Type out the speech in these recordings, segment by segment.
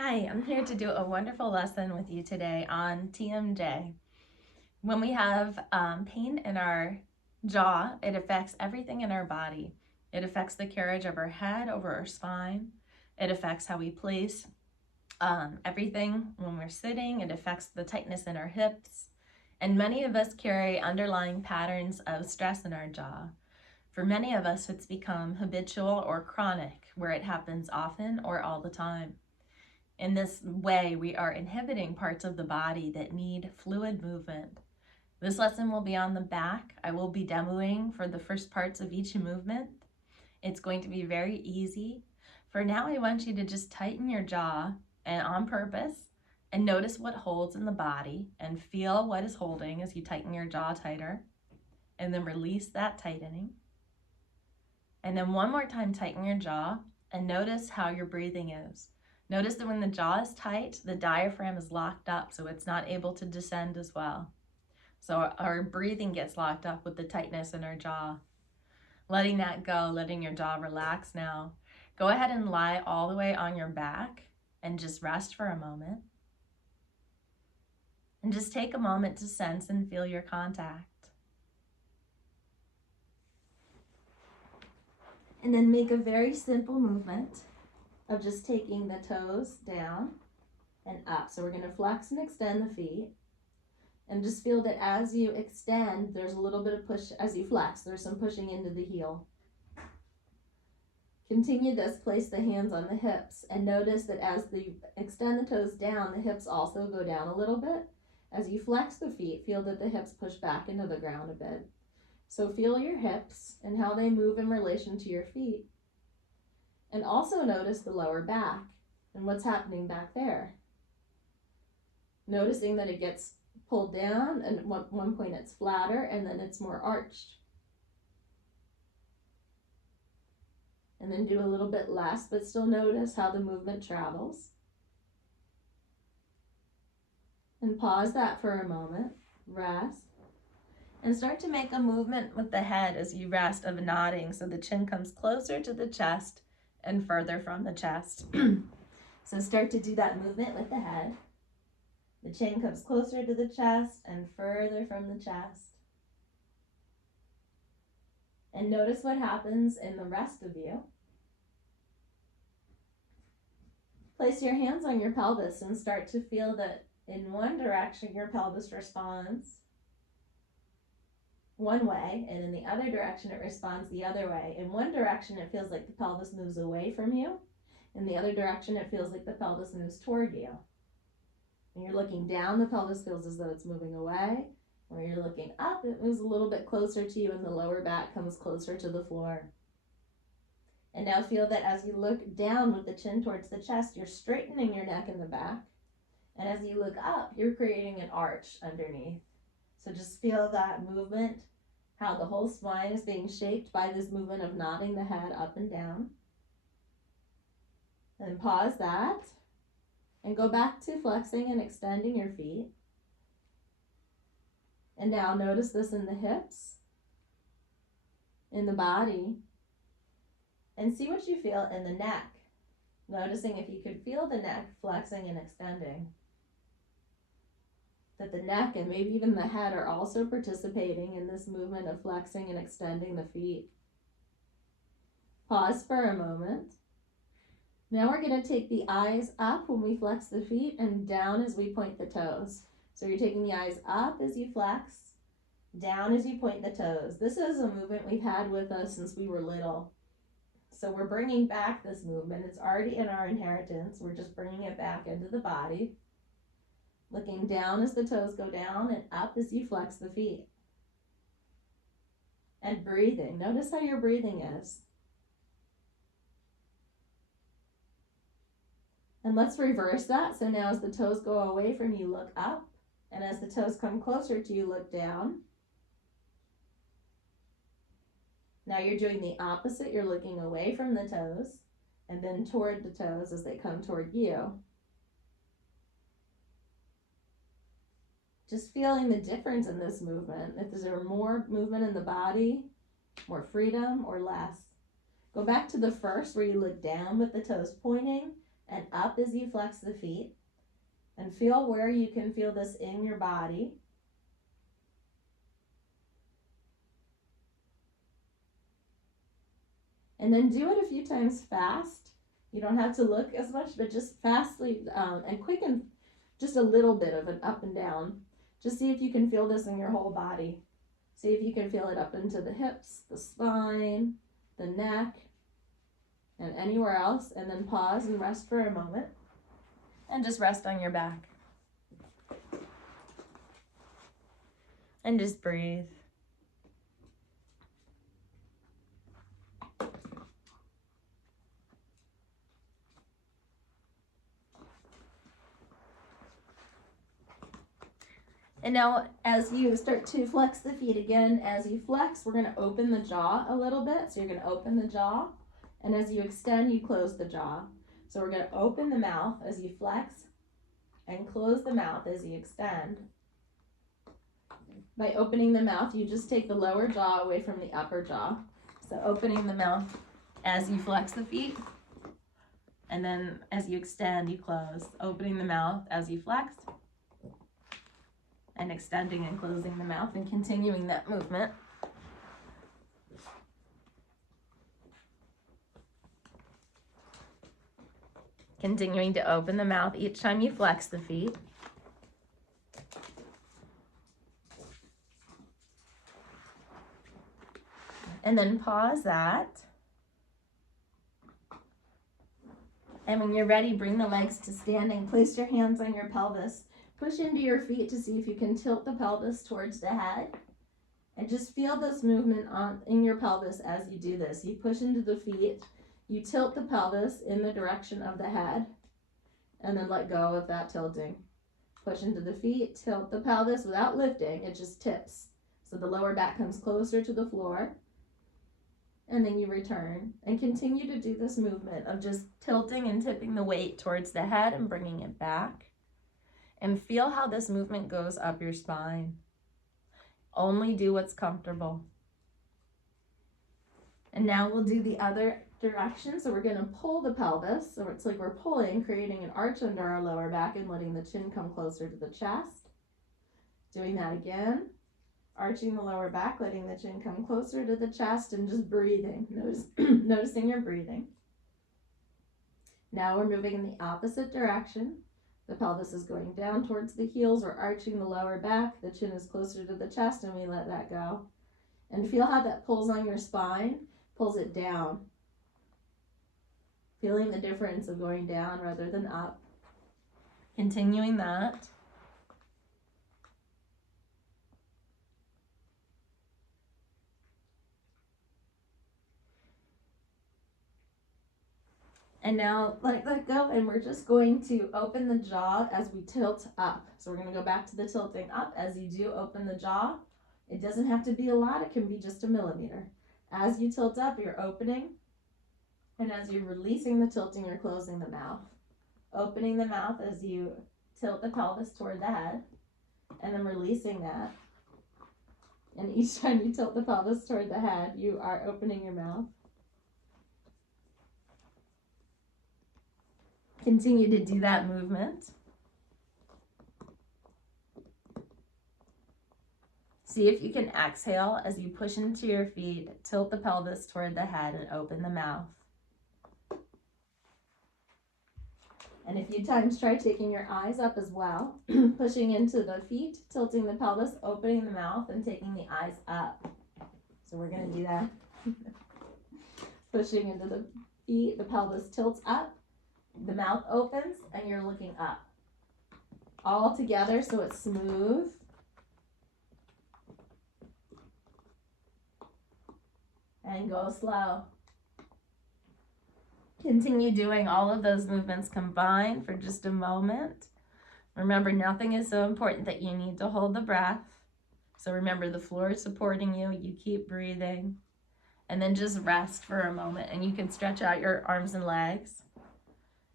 Hi, I'm here to do a wonderful lesson with you today on TMJ. When we have pain in our jaw, it affects everything in our body. It affects the carriage of our head over our spine. It affects how we place everything when we're sitting. It affects the tightness in our hips. And many of us carry underlying patterns of stress in our jaw. For many of us, it's become habitual or chronic, where it happens often or all the time. In this way, we are inhibiting parts of the body that need fluid movement. This lesson will be on the back. I will be demoing for the first parts of each movement. It's going to be very easy. For now, I want you to just tighten your jaw and on purpose and notice what holds in the body and feel what is holding as you tighten your jaw tighter, and then release that tightening. And then one more time, tighten your jaw and notice how your breathing is. Notice that when the jaw is tight, the diaphragm is locked up, so it's not able to descend as well. So our breathing gets locked up with the tightness in our jaw. Letting that go, letting your jaw relax now. Go ahead and lie all the way on your back and just rest for a moment. And just take a moment to sense and feel your contact. And then make a very simple movement of just taking the toes down and up. So we're going to flex and extend the feet. And just feel that as you extend, there's a little bit of push. As you flex, there's some pushing into the heel. Continue this, place the hands on the hips, and notice that as you extend the toes down, the hips also go down a little bit. As you flex the feet, feel that the hips push back into the ground a bit. So feel your hips and how they move in relation to your feet. And also notice the lower back and what's happening back there. Noticing that it gets pulled down, and at one point it's flatter and then it's more arched. And then do a little bit less, but still notice how the movement travels. And pause that for a moment, rest, and start to make a movement with the head as you rest of nodding, so the chin comes closer to the chest and further from the chest. So start to do that movement with the head. The chin comes closer to the chest and further from the chest. And notice what happens in the rest of you. Place your hands on your pelvis and start to feel that in one direction your pelvis responds one way, and in the other direction it responds the other way. In one direction it feels like the pelvis moves away from you. In the other direction it feels like the pelvis moves toward you. When you're looking down, the pelvis feels as though it's moving away. When you're looking up, it moves a little bit closer to you and the lower back comes closer to the floor. And now feel that as you look down with the chin towards the chest, you're straightening your neck and the back. And as you look up, you're creating an arch underneath. So just feel that movement, how the whole spine is being shaped by this movement of nodding the head up and down. And pause that and go back to flexing and extending your feet. And now notice this in the hips, in the body, and see what you feel in the neck. Noticing if you could feel the neck flexing and extending. That the neck and maybe even the head are also participating in this movement of flexing and extending the feet. Pause for a moment. Now we're going to take the eyes up when we flex the feet and down as we point the toes. So you're taking the eyes up as you flex, down as you point the toes. This is a movement we've had with us since we were little. So we're bringing back this movement. It's already in our inheritance. We're just bringing it back into the body. Looking down as the toes go down and up as you flex the feet. And breathing. Notice how your breathing is. And let's reverse that. So now as the toes go away from you, look up. And as the toes come closer to you, look down. Now you're doing the opposite. You're looking away from the toes and then toward the toes as they come toward you. Just feeling the difference in this movement. If there's more movement in the body, more freedom, or less. Go back to the first where you look down with the toes pointing and up as you flex the feet. And feel where you can feel this in your body. And then do it a few times fast. You don't have to look as much, but just fastly and quicken just a little bit of an up and down. Just see if you can feel this in your whole body. See if you can feel it up into the hips, the spine, the neck, and anywhere else. And then pause and rest for a moment. And just rest on your back. And just breathe. And now as you start to flex the feet again, as you flex, we're going to open the jaw a little bit. So you're going to open the jaw. And as you extend, you close the jaw. So we're going to open the mouth as you flex and close the mouth as you extend. By opening the mouth, you just take the lower jaw away from the upper jaw. So opening the mouth as you flex the feet. And then as you extend, you close. Opening the mouth as you flex. And extending and closing the mouth and continuing that movement. Continuing to open the mouth each time you flex the feet. And then pause that. And when you're ready, bring the legs to standing. Place your hands on your pelvis. Push into your feet to see if you can tilt the pelvis towards the head. And just feel this movement in your pelvis as you do this. You push into the feet. You tilt the pelvis in the direction of the head. And then let go of that tilting. Push into the feet. Tilt the pelvis without lifting. It just tips. So the lower back comes closer to the floor. And then you return. And continue to do this movement of just tilting and tipping the weight towards the head and bringing it back. And feel how this movement goes up your spine. Only do what's comfortable. And now we'll do the other direction. So we're going to pull the pelvis. So it's like we're pulling, creating an arch under our lower back and letting the chin come closer to the chest. Doing that again. Arching the lower back, letting the chin come closer to the chest and just breathing. Noticing your breathing. Now we're moving in the opposite direction. The pelvis is going down towards the heels. We're arching the lower back. The chin is closer to the chest and we let that go. And feel how that pulls on your spine, pulls it down. Feeling the difference of going down rather than up. Continuing that. And now let that go, and we're just going to open the jaw as we tilt up. So we're going to go back to the tilting up. As you do open the jaw, it doesn't have to be a lot, it can be just a millimeter. As you tilt up, you're opening, and as you're releasing the tilting, you're closing the mouth. Opening the mouth as you tilt the pelvis toward the head, and then releasing that. And each time you tilt the pelvis toward the head, you are opening your mouth. Continue to do that movement. See if you can exhale as you push into your feet, tilt the pelvis toward the head, and open the mouth. And a few times try taking your eyes up as well, pushing into the feet, tilting the pelvis, opening the mouth, and taking the eyes up. So we're going to do that. Pushing into the feet, the pelvis tilts up. The mouth opens and you're looking up. All together so it's smooth. And go slow. Continue doing all of those movements combined for just a moment. Remember, nothing is so important that you need to hold the breath. So remember, the floor is supporting you. You keep breathing. And then just rest for a moment. And you can stretch out your arms and legs.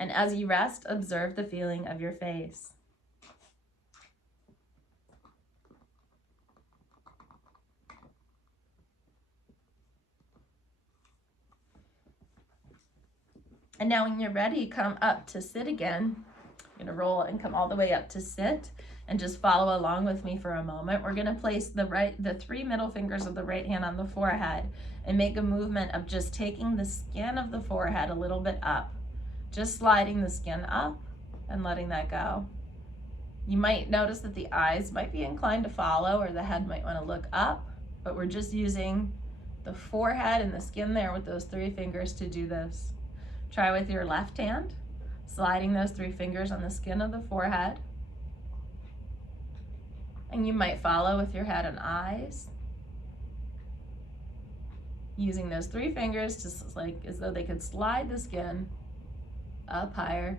And as you rest, observe the feeling of your face. And now when you're ready, come up to sit again. You're gonna roll and come all the way up to sit, and just follow along with me for a moment. We're gonna place the 3 middle fingers of the right hand on the forehead and make a movement of just taking the skin of the forehead a little bit up. Just sliding the skin up and letting that go. You might notice that the eyes might be inclined to follow, or the head might wanna look up, but we're just using the forehead and the skin there with those 3 fingers to do this. Try with your left hand, sliding those 3 fingers on the skin of the forehead. And you might follow with your head and eyes, using those 3 fingers just like as though they could slide the skin up higher.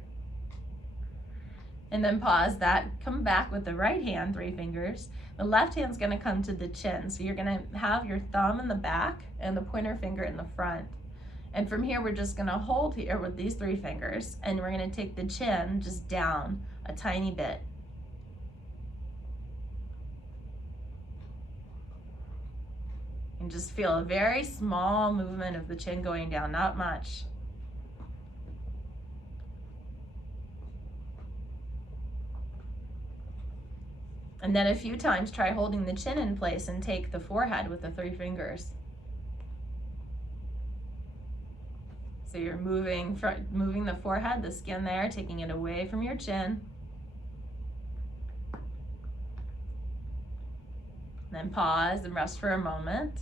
And then pause that, come back with the right hand, 3 fingers. The left hand's gonna come to the chin. So you're gonna have your thumb in the back and the pointer finger in the front. And from here, we're just gonna hold here with these 3 fingers, and we're gonna take the chin just down a tiny bit. And just feel a very small movement of the chin going down, not much. And then a few times try holding the chin in place and take the forehead with the 3 fingers. So you're moving the forehead, the skin there, taking it away from your chin. Then pause and rest for a moment.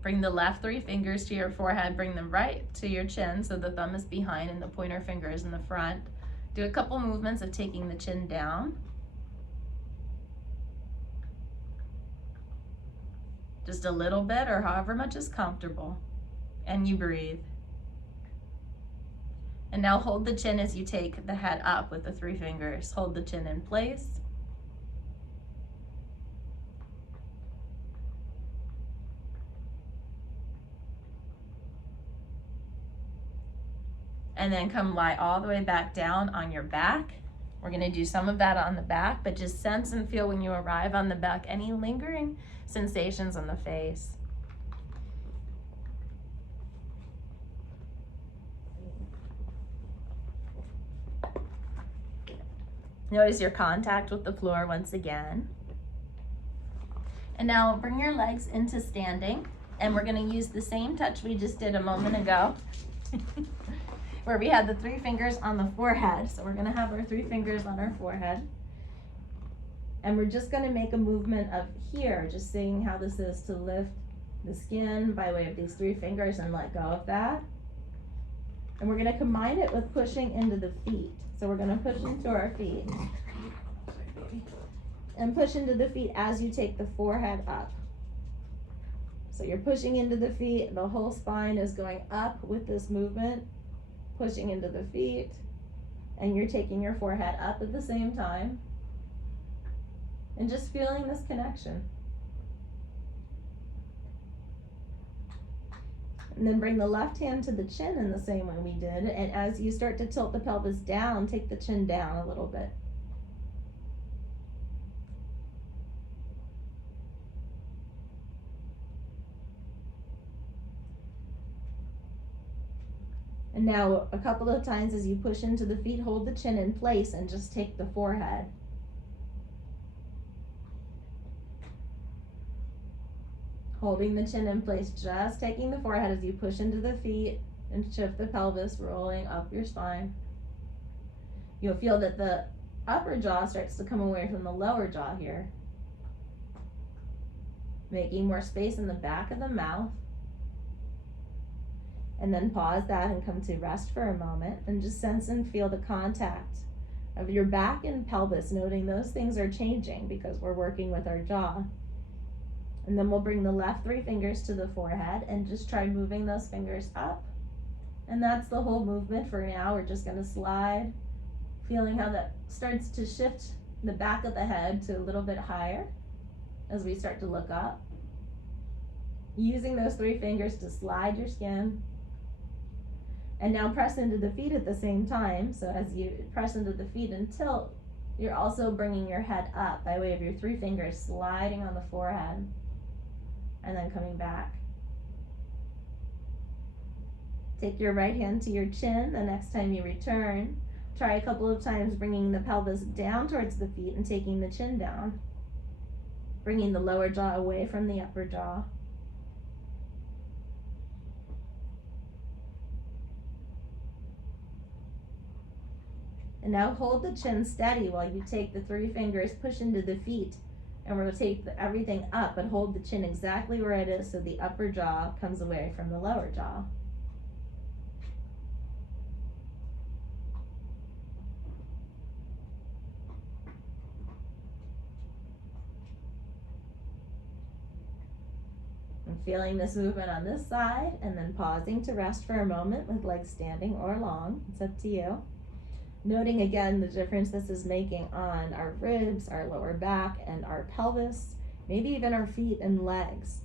Bring the left 3 fingers to your forehead, bring them right to your chin so the thumb is behind and the pointer finger is in the front. Do a couple movements of taking the chin down. Just a little bit or however much is comfortable. And you breathe. And now hold the chin as you take the head up with the 3 fingers. Hold the chin in place. And then come lie all the way back down on your back. We're gonna do some of that on the back, but just sense and feel when you arrive on the back any lingering sensations on the face. Notice your contact with the floor once again. And now bring your legs into standing, and we're gonna use the same touch we just did a moment ago, where we had the 3 fingers on the forehead. So we're gonna have our 3 fingers on our forehead. And we're just gonna make a movement of here, just seeing how this is to lift the skin by way of these 3 fingers and let go of that. And we're gonna combine it with pushing into the feet. So we're gonna push into our feet. And push into the feet as you take the forehead up. So you're pushing into the feet, the whole spine is going up with this movement, pushing into the feet, and you're taking your forehead up at the same time. And just feeling this connection. And then bring the left hand to the chin in the same way we did. And as you start to tilt the pelvis down, take the chin down a little bit. And now a couple of times as you push into the feet, hold the chin in place and just take the forehead. Holding the chin in place, just taking the forehead as you push into the feet and shift the pelvis, rolling up your spine. You'll feel that the upper jaw starts to come away from the lower jaw here. Making more space in the back of the mouth. And then pause that and come to rest for a moment and just sense and feel the contact of your back and pelvis, noting those things are changing because we're working with our jaw. And then we'll bring the left 3 fingers to the forehead and just try moving those fingers up. And that's the whole movement for now. We're just gonna slide, feeling how that starts to shift the back of the head to a little bit higher as we start to look up. Using those 3 fingers to slide your skin. And now press into the feet at the same time. So as you press into the feet and tilt, you're also bringing your head up by way of your 3 fingers sliding on the forehead and then coming back. Take your right hand to your chin the next time you return. Try a couple of times bringing the pelvis down towards the feet and taking the chin down. Bringing the lower jaw away from the upper jaw. And now hold the chin steady while you take the 3 fingers, push into the feet, and rotate everything up, but hold the chin exactly where it is so the upper jaw comes away from the lower jaw. And feeling this movement on this side, and then pausing to rest for a moment with legs standing or long. It's up to you. Noting again the difference this is making on our ribs, our lower back, and our pelvis, maybe even our feet and legs.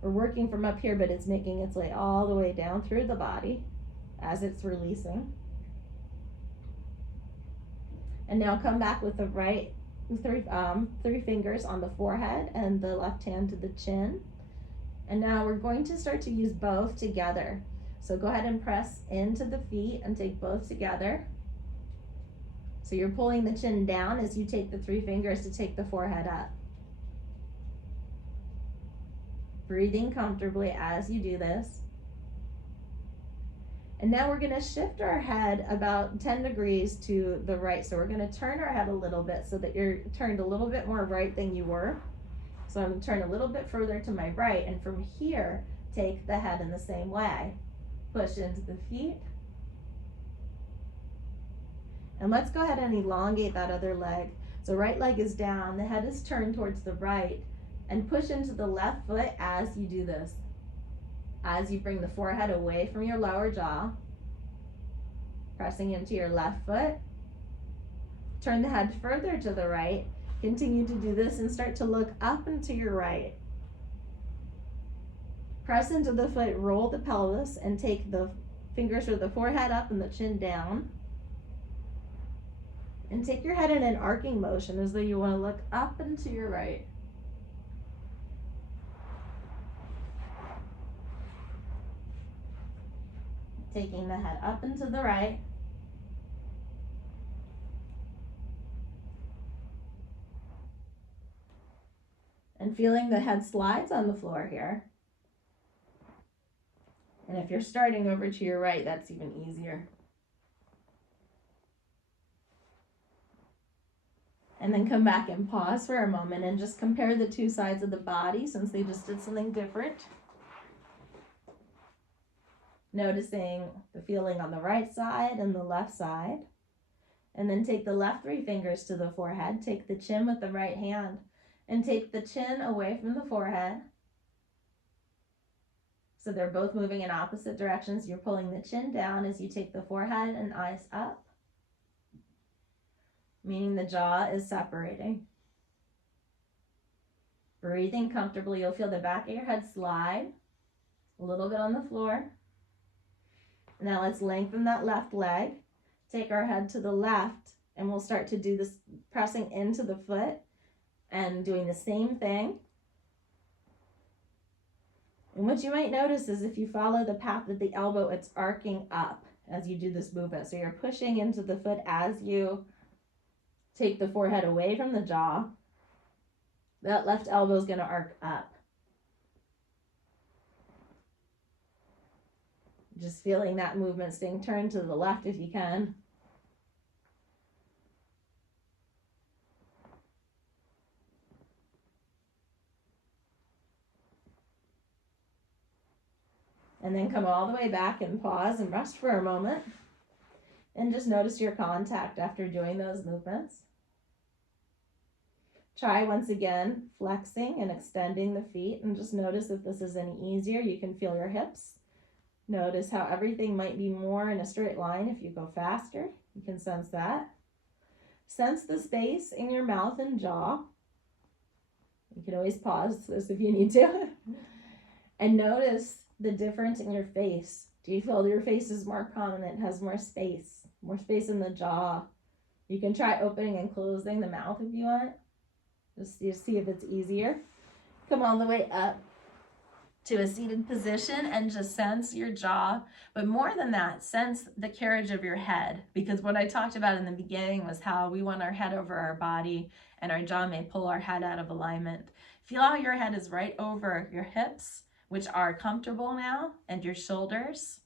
We're working from up here, but it's making its way all the way down through the body as it's releasing. And now come back with the right three fingers on the forehead and the left hand to the chin. And now we're going to start to use both together. So go ahead and press into the feet and take both together. So you're pulling the chin down as you take the 3 fingers to take the forehead up. Breathing comfortably as you do this. And now we're going to shift our head about 10 degrees to the right. So we're going to turn our head a little bit so that you're turned a little bit more right than you were. So I'm going to turn a little bit further to my right, and from here, take the head in the same way. Push into the feet. And let's go ahead and elongate that other leg. So right leg is down, the head is turned towards the right, and push into the left foot as you do this. As you bring the forehead away from your lower jaw, pressing into your left foot. Turn the head further to the right. Continue to do this and start to look up and to your right. Press into the foot, roll the pelvis, and take the fingers for the forehead up and the chin down. And take your head in an arcing motion as though you want to look up and to your right. Taking the head up and to the right. And feeling the head slides on the floor here. And if you're starting over to your right, that's even easier. And then come back and pause for a moment and just compare the 2 sides of the body since they just did something different. Noticing the feeling on the right side and the left side. And then take the left 3 fingers to the forehead. Take the chin with the right hand. And take the chin away from the forehead. So they're both moving in opposite directions. You're pulling the chin down as you take the forehead and eyes up, meaning the jaw is separating. Breathing comfortably, you'll feel the back of your head slide a little bit on the floor. Now let's lengthen that left leg. Take our head to the left, and we'll start to do this pressing into the foot and doing the same thing. And what you might notice is if you follow the path of the elbow, it's arcing up as you do this movement. So you're pushing into the foot as you take the forehead away from the jaw. That left elbow is going to arc up. Just feeling that movement, staying turned to the left if you can. And then come all the way back and pause and rest for a moment. And just notice your contact after doing those movements. Try once again flexing and extending the feet, and just notice if this is any easier. You can feel your hips. Notice how everything might be more in a straight line if you go faster. You can sense that. Sense the space in your mouth and jaw. You can always pause this if you need to. And notice the difference in your face. Do you feel your face is more prominent, has more space in the jaw? You can try opening and closing the mouth if you want. Just see if it's easier. Come all the way up to a seated position and just sense your jaw. But more than that, sense the carriage of your head, because what I talked about in the beginning was how we want our head over our body and our jaw may pull our head out of alignment. Feel how your head is right over your hips, which are comfortable now, and your shoulders.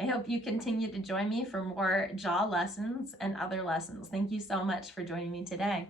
I hope you continue to join me for more jaw lessons and other lessons. Thank you so much for joining me today.